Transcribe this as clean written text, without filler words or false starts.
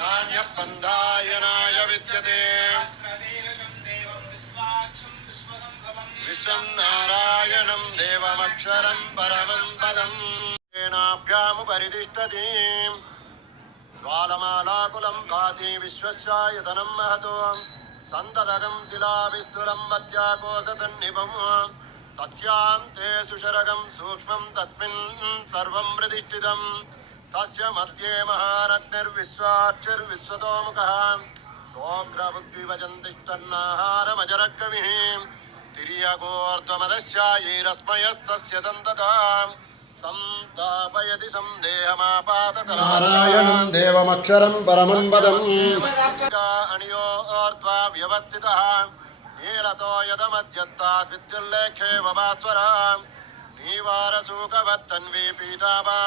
नान्यपन्थायनाय विद्यते विश्वनारायणं देवमक्षरं परमं पदं येनाभ्यामुपरितिष्ठति ज्वालमालाकुलं भाति विश्वस्यायतनं महतो सन्ददगं शिलाविस्तुलं मध्याकोशसन्निभं तस्यां ते सुशरगं सूक्ष्मं तस्मिन् सर्वं प्रतिष्ठितं तस्य मध्ये महानग्निर्विश्वाक्षिर्विश्वतोमुखः सोऽग्रबुद्धिवजन्तिष्ठन्नाहारमजरकविः तिर्यगोर्ध्वमदस्यायैरस्मयस्तस्य सन्तता संतापयति संदेहमापातनारायणं देवमक्षरं परमं पदम् अणियोर्ध्वा व्यवस्थितः नीलतो यदमध्यत्तात् विद्युल्लेखे वभास्वरः नीवारसूकवत्तन्वी पीताभा